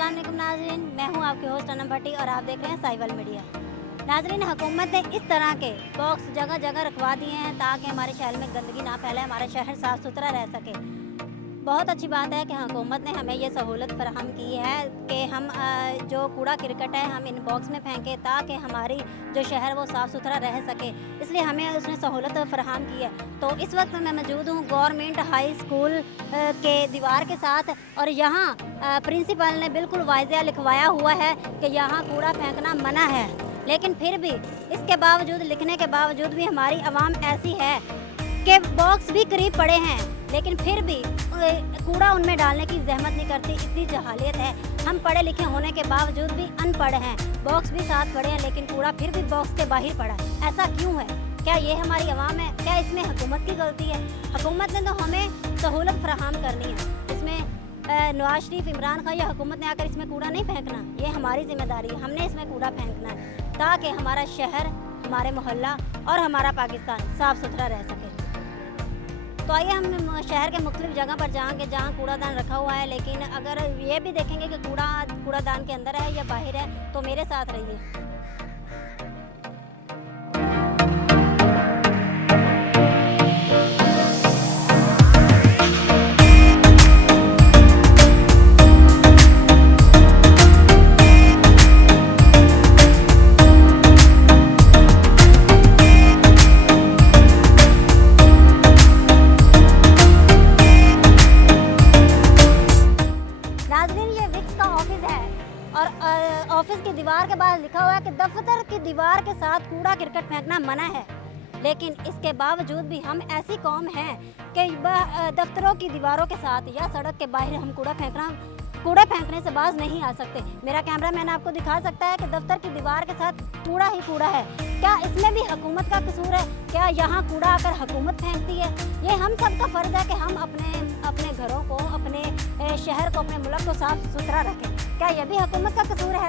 अस्सलाम वालेकुम नाज़रीन, मैं हूं आपके होस्ट अनम भट्टी और आप देख रहे हैं साहिवाल मीडिया। नाज़रीन, हुकूमत ने इस तरह के बॉक्स जगह जगह रखवा दिए हैं ताकि हमारे शहर में गंदगी ना फैले, हमारा शहर साफ़ सुथरा रह सके। बहुत अच्छी बात है कि हुकूमत ने हमें ये सहूलत फराहम की है कि हम जो कूड़ा क्रिकेट है हम इन बॉक्स में फेंकें ताकि हमारी जो शहर वो साफ़ सुथरा रह सके, इसलिए हमें उसने सहूलत फराहम की है। तो इस वक्त मैं मौजूद हूँ गवर्नमेंट हाई स्कूल के दीवार के साथ और यहाँ प्रिंसिपल ने बिल्कुल वाज़ेह लिखवाया हुआ है कि यहाँ कूड़ा फेंकना मना है, लेकिन फिर भी इसके बावजूद, लिखने के बावजूद भी हमारी आवाम ऐसी है कि बॉक्स भी करीब पड़े हैं लेकिन फिर भी कूड़ा उनमें डालने की जहमत नहीं करती। इतनी जहालियत है, हम पढ़े लिखे होने के बावजूद भी अनपढ़ हैं, बॉक्स भी साथ पड़े हैं लेकिन कूड़ा फिर भी बॉक्स के बाहर पड़ा है। ऐसा क्यों है? क्या ये हमारी आवाम है? क्या इसमें हुकूमत की गलती है? हुकूमत ने तो हमें सहूलत फराहम करनी है, इसमें नवाज शरीफ, इमरान खान या हुकूमत ने आकर इसमें कूड़ा नहीं फेंकना। ये हमारी जिम्मेदारी है, हमने इसमें कूड़ा फेंकना है ताकि हमारा शहर, हमारे मोहल्ला और हमारा पाकिस्तान साफ़ सुथरा रह सके। तो आइए हम शहर के मुख्तलिफ जगह पर जाएंगे जहाँ कूड़ादान रखा हुआ है, लेकिन अगर ये भी देखेंगे कि कूड़ादान के अंदर है या बाहर है, तो मेरे साथ रहिए। और ऑफिस की दीवार के बाद लिखा हुआ है कि दफ्तर की दीवार के साथ कूड़ा क्रिकेट फेंकना मना है, लेकिन इसके बावजूद भी हम ऐसी कौम हैं कि दफ्तरों की दीवारों के साथ या सड़क के बाहर हम कूड़ा फेंकने से बाज नहीं आ सकते। मेरा कैमरा मैन आपको दिखा सकता है कि दफ्तर की दीवार के साथ कूड़ा ही कूड़ा है। क्या इसमें भी हुकूमत का कसूर है? क्या यहाँ कूड़ा आकर हुकूमत फेंकती है? ये हम सब का फ़र्ज़ है कि हम अपने घरों को, अपने शहर को, अपने मुल्क को साफ़ सुथरा रखें। क्या यह भी हुकूमत का कसूर है?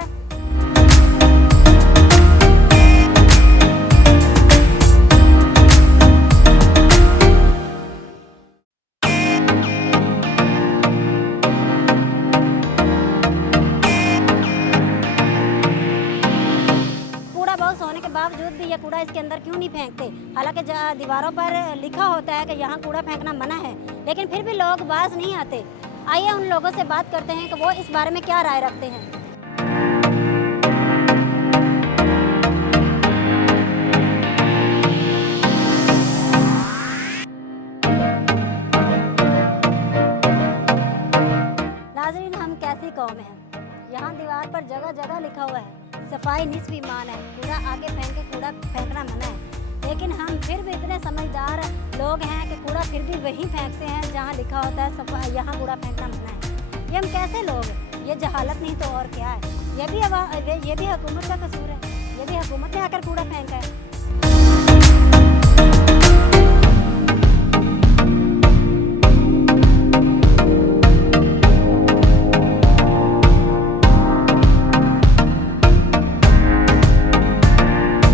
कूड़ा बॉक्स होने के बावजूद भी ये कूड़ा इसके अंदर क्यों नहीं फेंकते? हालांकि दीवारों पर लिखा होता है कि यहाँ कूड़ा फेंकना मना है, लेकिन फिर भी लोग बाज नहीं आते। आइए उन लोगों से बात करते हैं कि वो इस बारे में क्या राय रखते हैं। नाज़रीन, हम कैसी कौम हैं? यहाँ दीवार पर जगह जगह लिखा हुआ है सफाई निस्फ़ ईमान है, कूड़ा आगे फेंक के कूड़ा फेंकना मना है, लेकिन हम फिर भी इतने समझदार लोग हैं कि कूड़ा फिर भी वहीं फेंकते हैं जहाँ लिखा होता है सफाई, यहाँ कूड़ा फेंकना मना है। ये हम कैसे लोग हैं? ये जहालत नहीं तो और क्या है? ये भी हुकूमत का कसूर है, ये भी हुकूमत ने आकर कूड़ा फेंका है।